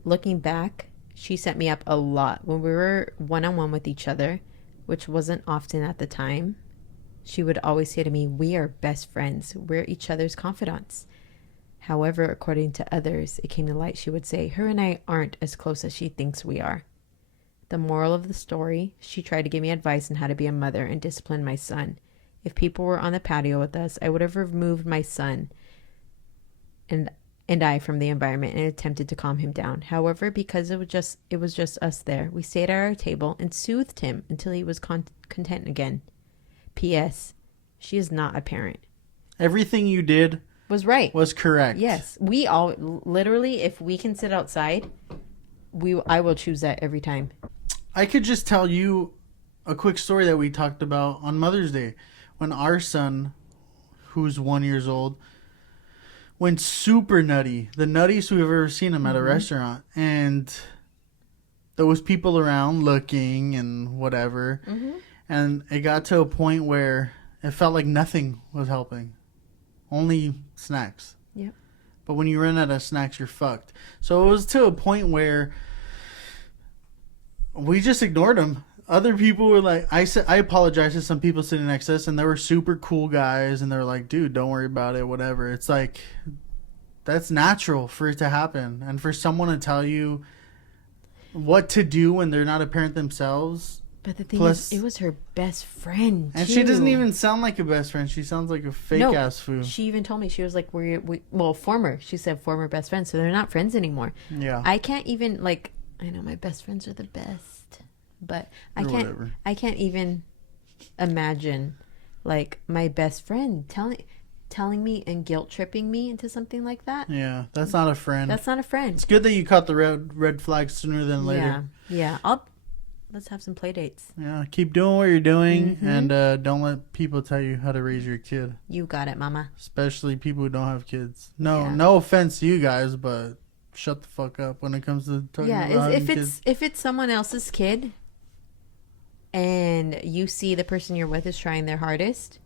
looking back, she set me up a lot. When we were one-on-one with each other, which wasn't often at the time, she would always say to me, we are best friends. We're each other's confidants. However, according to others, it came to light, she would say, her and I aren't as close as she thinks we are. The moral of the story, she tried to give me advice on how to be a mother and discipline my son. If people were on the patio with us, I would have removed my son and I from the environment and attempted to calm him down. However, because it was just us there, we stayed at our table and soothed him until he was content again. P.S. She is not a parent. Everything you did was right. Was correct. Yes. We all literally, if we can sit outside, I will choose that every time. I could just tell you a quick story that we talked about on Mother's Day when our son, who's 1 year old, went super nutty. The nuttiest we've ever seen him at a restaurant. And there was people around looking and whatever. Mm-hmm. And it got to a point where it felt like nothing was helping. Only snacks. Yep. But when you run out of snacks, you're fucked. So it was to a point where we just ignored him. other people were like, I apologize to some people sitting next to us, and they were super cool guys, and they were like, dude, don't worry about it, whatever. It's like, that's natural for it to happen. And for someone to tell you what to do when they're not a parent themselves. But the thing is, it was her best friend, and she doesn't even sound like a best friend. She sounds like a fake-ass fool. She even told me, she was like, she said former best friends, so they're not friends anymore. Yeah. I can't even, like, I know my best friends are the best, but I can't even imagine, like, my best friend telling me and guilt tripping me into something like that. Yeah, that's not a friend. That's not a friend. It's good that you caught the red flag sooner than later. Yeah. Let's have some play dates. Yeah, keep doing what you're doing, and don't let people tell you how to raise your kid. You got it, mama. Especially people who don't have kids. No offense to you guys, but shut the fuck up when it comes to talking about having kids. If it's someone else's kid, and you see the person you're with is trying their hardest,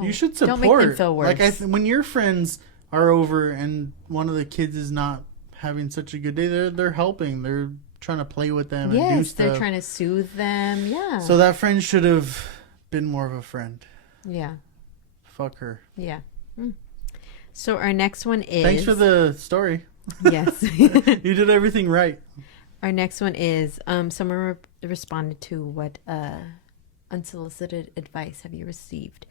you should support. Don't make them feel worse. Like when your friends are over and one of the kids is not having such a good day, they're helping. They're trying to play with them and do stuff. They're trying to soothe them. Yeah. So that friend should have been more of a friend. Yeah. Fuck her. Yeah. So our next one is... Thanks for the story. Yes. You did everything right. Our next one is someone responded to what unsolicited advice have you received?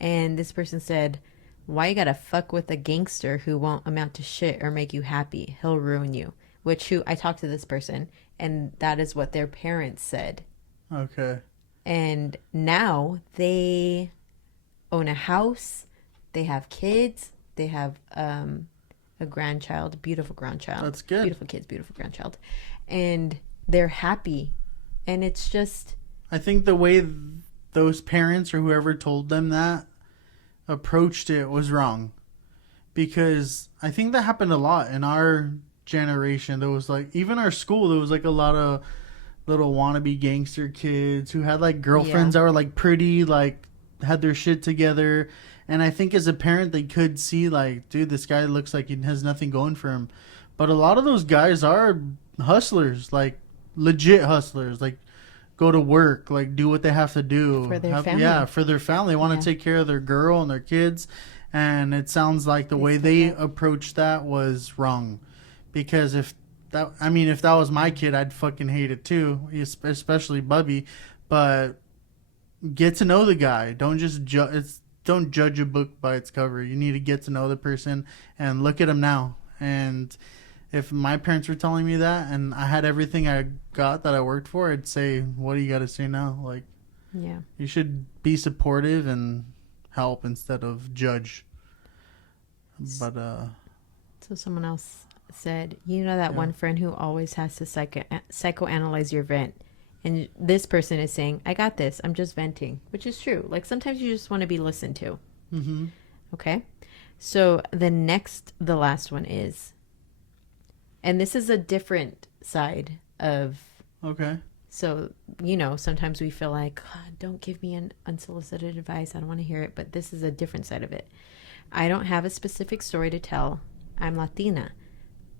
And this person said, why you gotta fuck with a gangster who won't amount to shit or make you happy? He'll ruin you. I talked to this person, and that is what their parents said. Okay. And now they own a house, they have kids, they have a grandchild, a beautiful grandchild. That's good. Beautiful kids, beautiful grandchild. And they're happy. And it's just... I think the way those parents or whoever told them that approached it was wrong. Because I think that happened a lot in our generation. There was like, even our school, there was like a lot of little wannabe gangster kids who had like girlfriends that were like pretty, like had their shit together. And I think as a parent, they could see like, dude, this guy looks like he has nothing going for him. But a lot of those guys are hustlers, like legit hustlers, like go to work, like do what they have to do for their family. Yeah, for their family. They want to take care of their girl and their kids. And it sounds like the way they approached that was wrong. Because if that was my kid, I'd fucking hate it too, especially Bubby. But get to know the guy. Don't just don't judge a book by its cover. You need to get to know the person and look at him now. And if my parents were telling me that and I had everything I got that I worked for, I'd say, what do you got to say now? Like, yeah, you should be supportive and help instead of judge. But so someone else said, you know that one friend who always has to psychoanalyze your vent, and this person is saying, I got this, I'm just venting, which is true. Like sometimes you just want to be listened to. Okay, so the last one is, and this is a different side of, so sometimes we feel like, don't give me an unsolicited advice, I don't want to hear it, but this is a different side of it. I don't have a specific story to tell. I'm Latina.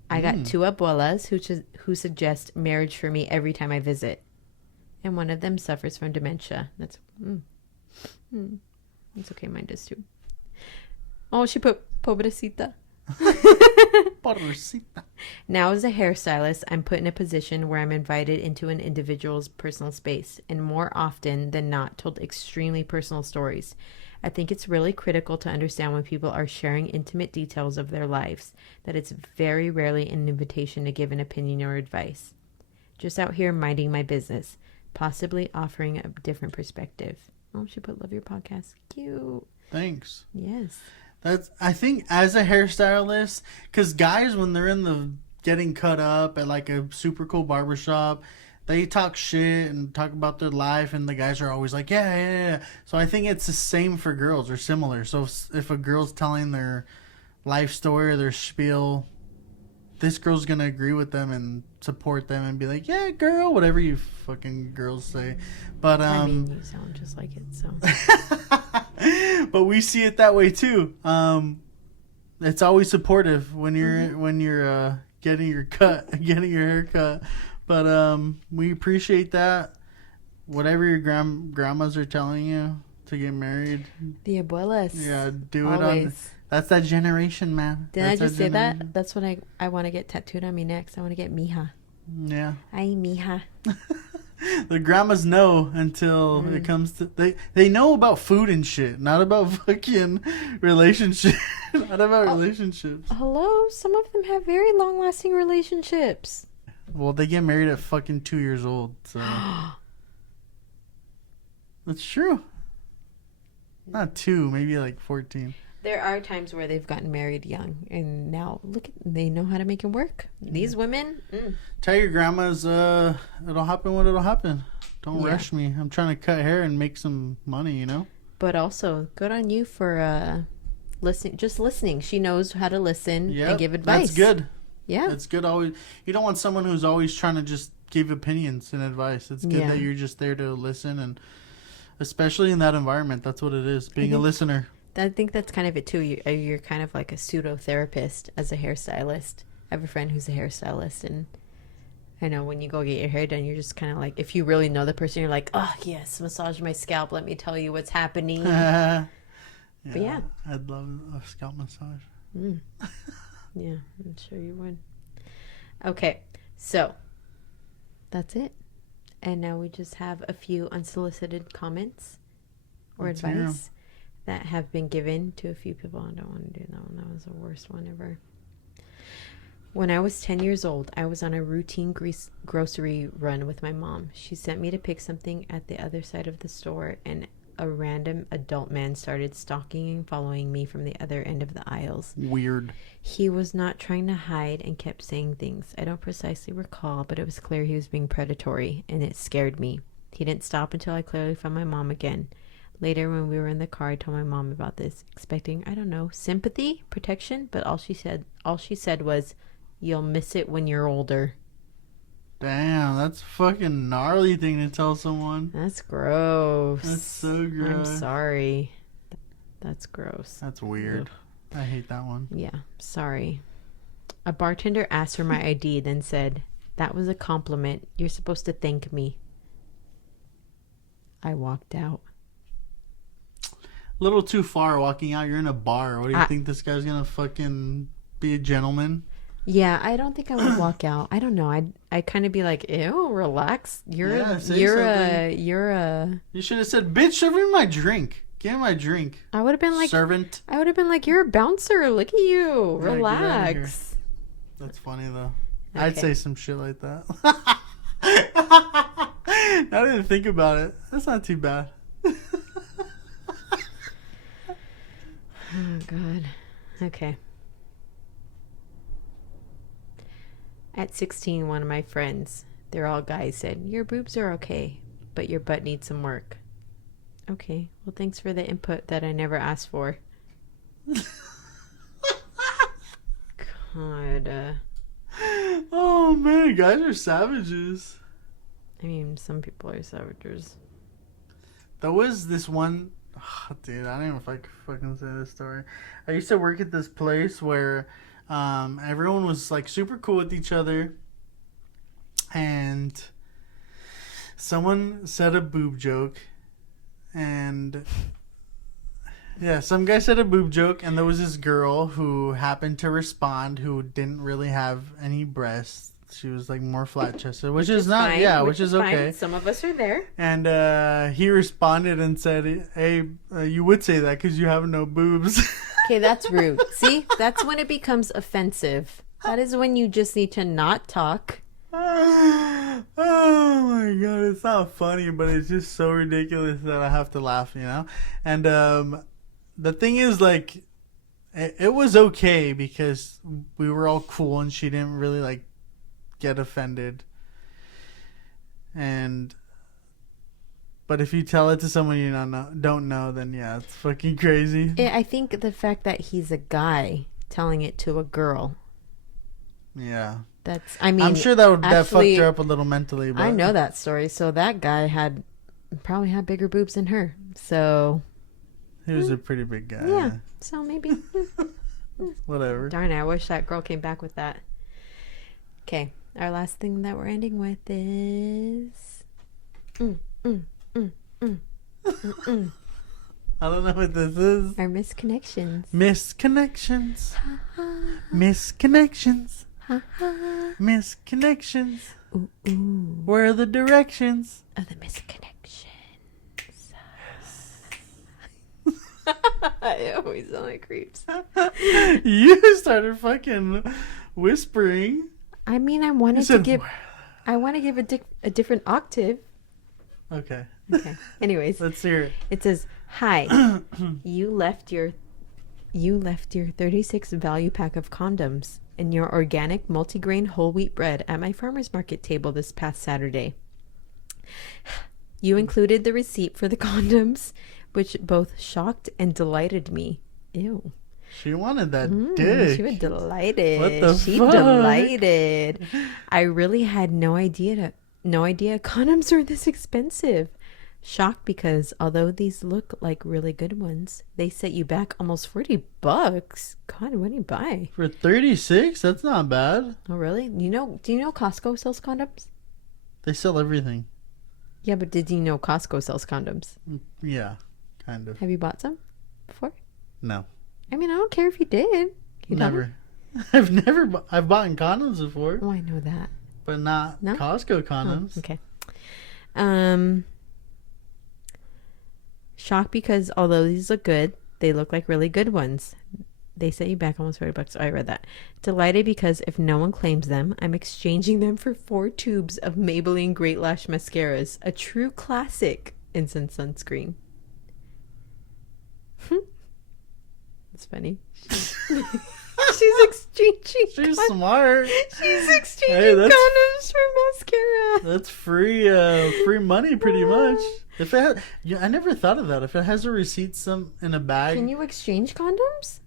I got two abuelas who suggest marriage for me every time I visit. And one of them suffers from dementia. That's okay, mine does too. Oh, she put pobrecita. Pobrecita. Now as a hairstylist, I'm put in a position where I'm invited into an individual's personal space, and more often than not told extremely personal stories. I think it's really critical to understand when people are sharing intimate details of their lives, that it's very rarely an invitation to give an opinion or advice. Just out here minding my business, possibly offering a different perspective. Oh, she put love your podcast. Cute. Thanks. Yes. I think as a hairstylist, because guys, when they're in the getting cut up at like a super cool barbershop, they talk shit and talk about their life, and the guys are always like, yeah. So I think it's the same for girls, or similar. So if a girl's telling their life story or their spiel, this girl's going to agree with them and support them and be like, yeah, girl, whatever you fucking girls say. But you sound just like it, so. But we see it that way too. It's always supportive when you're getting your hair cut. But we appreciate that. Whatever your grandmas are telling you to get married. The abuelas. Yeah, do it Always. on. That's that generation, man. Didn't I just say that? That's what I want to get tattooed on me next. I want to get mija. Yeah. Ay, mija. The grandmas know until it comes to they know about food and shit, not about fucking relationship, not about relationships. Hello, some of them have very long lasting relationships. Well, they get married at fucking 2 years old, so that's true. Not 2, maybe like 14. There are times where they've gotten married young, and now they know how to make it work. These women. Tell your grandmas, it'll happen when it'll happen. Don't rush me. I'm trying to cut hair and make some money, you know. But also, good on you for listening. Just listening. She knows how to listen and give advice. That's good. Yeah, it's good. Always, you don't want someone who's always trying to just give opinions and advice. It's good that you're just there to listen, and especially in that environment, that's what it is. Being a listener. I think that's kind of it too. You're kind of like a pseudo therapist as a hairstylist. I have a friend who's a hairstylist, and I know when you go get your hair done, you're just kind of like, if you really know the person, you're like, oh yes, massage my scalp. Let me tell you what's happening. But yeah, I'd love a scalp massage. Yeah, I'm sure you would. Okay, so that's it, and now we just have a few unsolicited comments or advice that have been given to a few people. I don't want to do that one. That was the worst one ever. When I was 10 years old, I was on a routine grocery run with my mom. She sent me to pick something at the other side of the store, and a random adult man started stalking and following me from the other end of the aisles. Weird. He was not trying to hide and kept saying things. I don't precisely recall, but it was clear he was being predatory, and it scared me. He didn't stop until I clearly found my mom again. Later, when we were in the car, I told my mom about this, expecting, I don't know, sympathy, protection, but all she said was, "You'll miss it when you're older." Damn, that's a fucking gnarly thing to tell someone. That's gross. That's so gross. I'm sorry. That's gross. That's weird. Ugh. I hate that one. Yeah, sorry. A bartender asked for my ID, then said, "That was a compliment. You're supposed to thank me." I walked out. A little too far walking out. You're in a bar. What do you think this guy's gonna fucking be a gentleman? Yeah, I don't think I would walk out. I don't know. I'd kind of be like, ew, relax. You should have said, "Bitch, serve me my drink. Give me my drink." I would have been like, servant. I would have been like, "You're a bouncer. Look at you. Relax." That's funny though. Okay. I'd say some shit like that. I didn't think about it. That's not too bad. Oh God. Okay. At 16, one of my friends, they're all guys, said, "Your boobs are okay, but your butt needs some work." Okay, well, thanks for the input that I never asked for. God. Oh, man, guys are savages. I mean, some people are savages. There was this one... Oh, dude, I don't know if I could fucking say this story. I used to work at this place where... everyone was like super cool with each other, and someone said a boob joke, and some guy said a boob joke, and there was this girl who happened to respond who didn't really have any breasts. She was like more flat chested, which is not fine. Which is okay. Fine. Some of us are there. And he responded and said, "Hey, you would say that because you have no boobs." Okay, that's rude. See, that's when it becomes offensive. That is when you just need to not talk. Oh my God, it's not funny, but it's just so ridiculous that I have to laugh, you know? And the thing is, like, it was okay because we were all cool and she didn't really, like, get offended. But if you tell it to someone you don't know, then yeah, it's fucking crazy. I think the fact that he's a guy telling it to a girl. Yeah. I'm sure that fucked her up a little mentally. But I know that story. So that guy probably had bigger boobs than her. So. He was a pretty big guy. Yeah. So maybe. Whatever. Darn it, I wish that girl came back with that. Okay. Our last thing that we're ending with is... I don't know what this is. Our misconnections. Misconnections. Misconnections. Misconnections. Ooh, ooh. Where are the directions of the misconnections? I always sound like creeps. You started fucking whispering. I mean, I want to give a different octave. Okay. Anyways, let's hear it. It says, "Hi, you left your 36 value pack of condoms and your organic multigrain whole wheat bread at my farmer's market table this past Saturday. You included the receipt for the condoms, which both shocked and delighted me." Ew. She wanted that dick. She was delighted. What the fuck? Delighted. I really had no idea condoms are this expensive. Shocked because although these look like really good ones, they set you back almost $40. God, what do you buy? For 36? That's not bad. Oh, really? Do you know Costco sells condoms? They sell everything. Yeah, but did you know Costco sells condoms? Yeah, kind of. Have you bought some before? No. I mean, I don't care if you did. Never. I've bought condoms before. Oh, I know that. But not Costco condoms. Oh, okay. Shocked because although these look good, they look like really good ones. They set you back almost $40. Oh, I read that. Delighted because if no one claims them, I'm exchanging them for 4 tubes of Maybelline Great Lash mascaras, a true classic instant sunscreen. It's funny. She's exchanging. She's smart. She's exchanging condoms for mascara. That's free money, pretty much. If it has, I never thought of that. If it has a receipt in a bag, can you exchange condoms?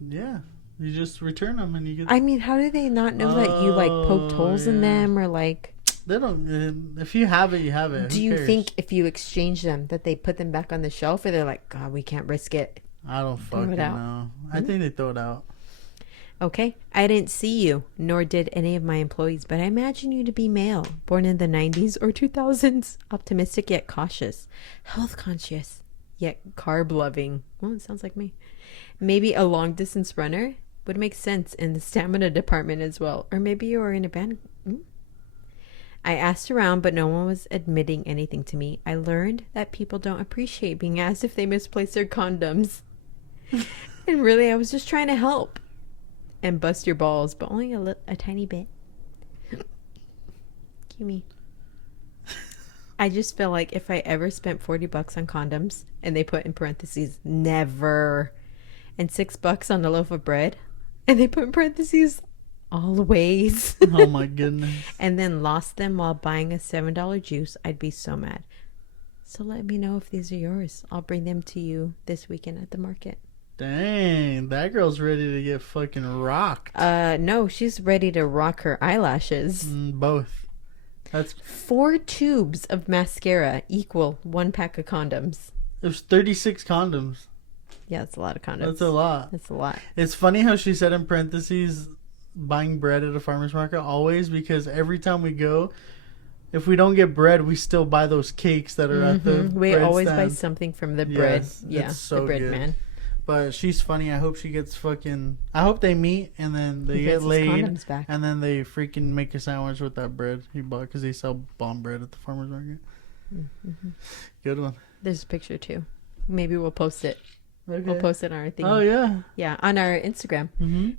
Yeah, you just return them and you get. I mean, how do they not know that you like poked holes in them or like? They don't. If you have it, you have it. Do you think if you exchange them that they put them back on the shelf, or they're like, God, we can't risk it? I don't fucking know. I think they throw it out. Okay, I didn't see you, nor did any of my employees, but I imagine you to be male, born in the 90s or 2000s, optimistic yet cautious, health conscious yet carb loving. Well, it sounds like me. Maybe a long distance runner would make sense in the stamina department as well, or maybe you are in a band. I asked around, but no one was admitting anything to me. I learned that people don't appreciate being asked if they misplaced their condoms. And really, I was just trying to help and bust your balls, but only a tiny bit. Give me. I just feel like if I ever spent $40 on condoms, and they put in parentheses, never, and $6 on a loaf of bread, and they put in parentheses, always. Oh my goodness. And then lost them while buying a $7 juice, I'd be so mad. So let me know if these are yours. I'll bring them to you this weekend at the market. Dang, that girl's ready to get fucking rocked. No, she's ready to rock her eyelashes. Both. That's 4 tubes of mascara equal 1 pack of condoms. It was 36 condoms. Yeah, that's a lot of condoms. That's a lot. That's a lot. It's funny how she said in parentheses, buying bread at a farmer's market, always, because every time we go, if we don't get bread, we still buy those cakes that are at the we bread always stand. buy something from the bread. Yes, Yeah, it's so the bread good. man. But she's funny. I hope she gets fucking... I hope they meet and then they get laid. Back. And then they freaking make a sandwich with that bread he bought because they sell bomb bread at the farmer's market. Mm-hmm. Good one. There's a picture too. Maybe we'll post it. Okay. We'll post it on our thing. Oh, yeah. Yeah, on our Instagram.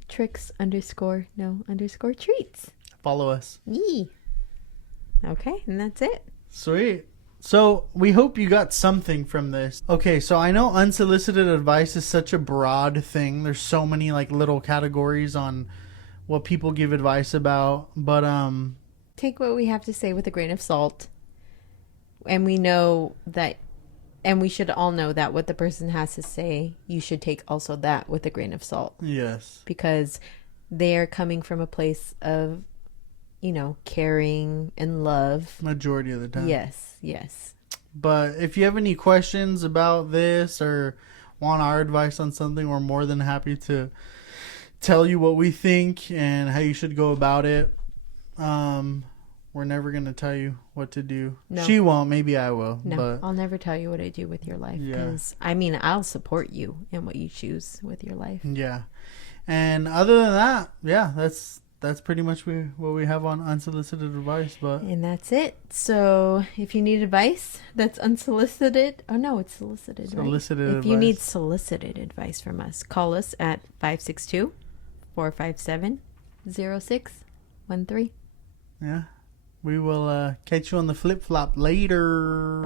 Tricks_no_treats. Follow us. Yee. Okay, and that's it. Sweet. So we hope you got something from this. Okay, so I know unsolicited advice is such a broad thing. There's so many like little categories on what people give advice about, but take what we have to say with a grain of salt. And we know that, and we should all know that what the person has to say, you should take also that with a grain of salt. Yes. Because they are coming from a place of, caring and love. Majority of the time. Yes, yes. But if you have any questions about this or want our advice on something, we're more than happy to tell you what we think and how you should go about it. we're never going to tell you what to do. No. She won't. Maybe I will. No, but I'll never tell you what I do with your life. Because, I mean, I'll support you in what you choose with your life. Yeah. And other than that, yeah, that's pretty much what we have on unsolicited advice. And that's it. So if you need advice that's unsolicited, oh no, it's solicited, solicited right? If you need solicited advice from us, call us at 562-457-0613. Yeah. We will catch you on the flip-flop later.